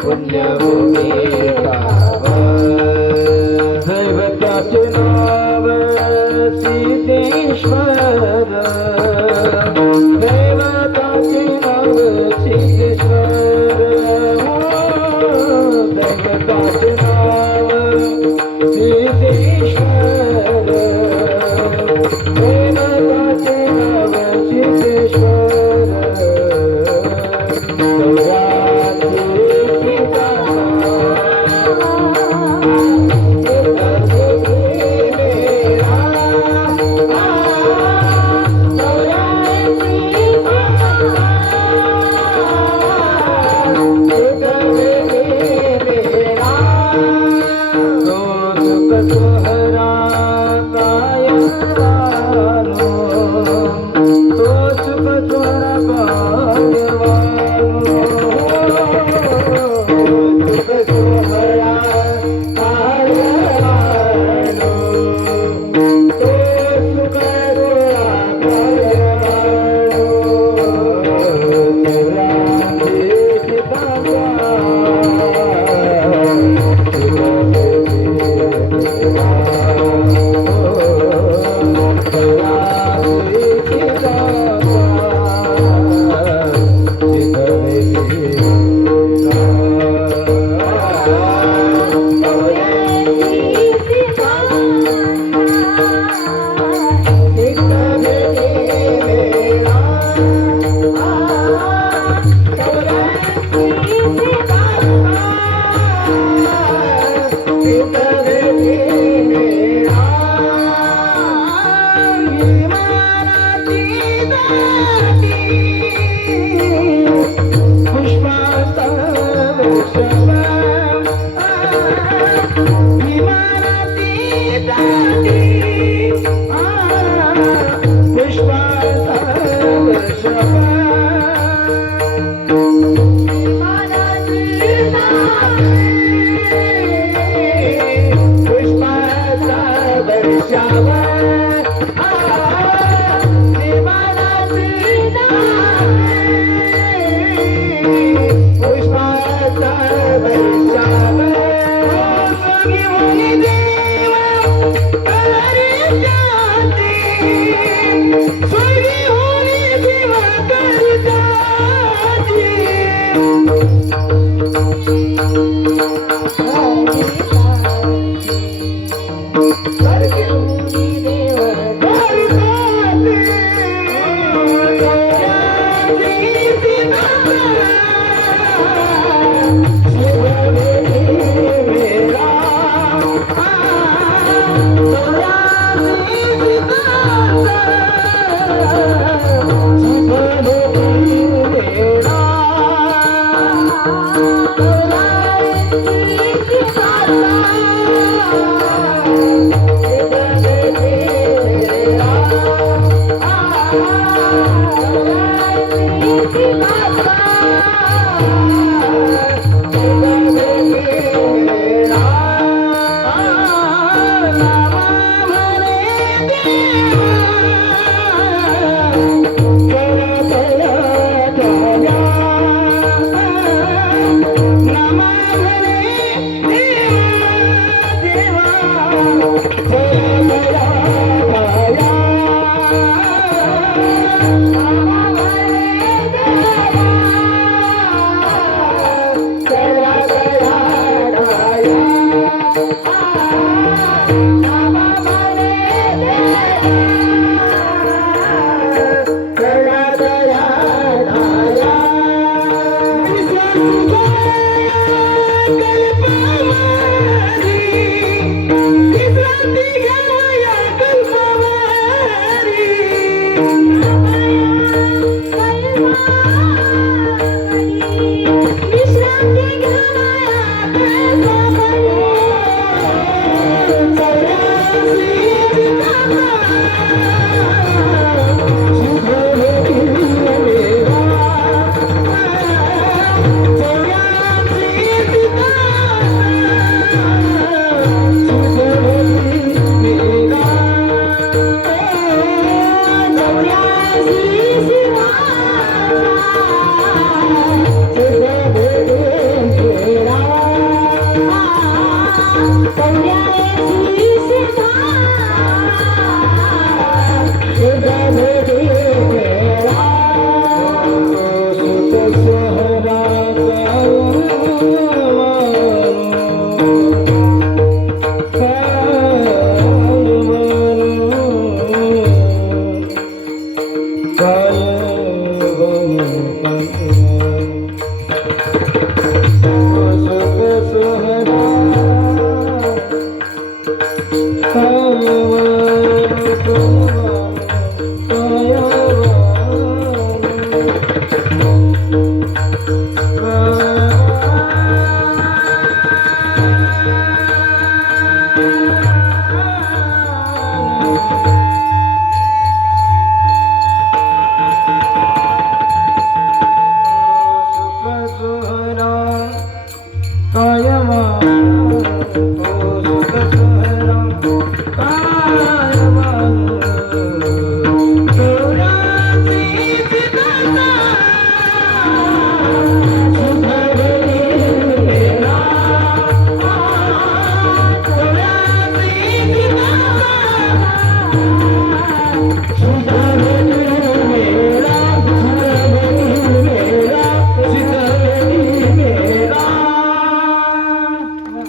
पुण्यभूमी दैवताचे नाव दोहराता श्यावा निमानाची ना Claro que não. thank you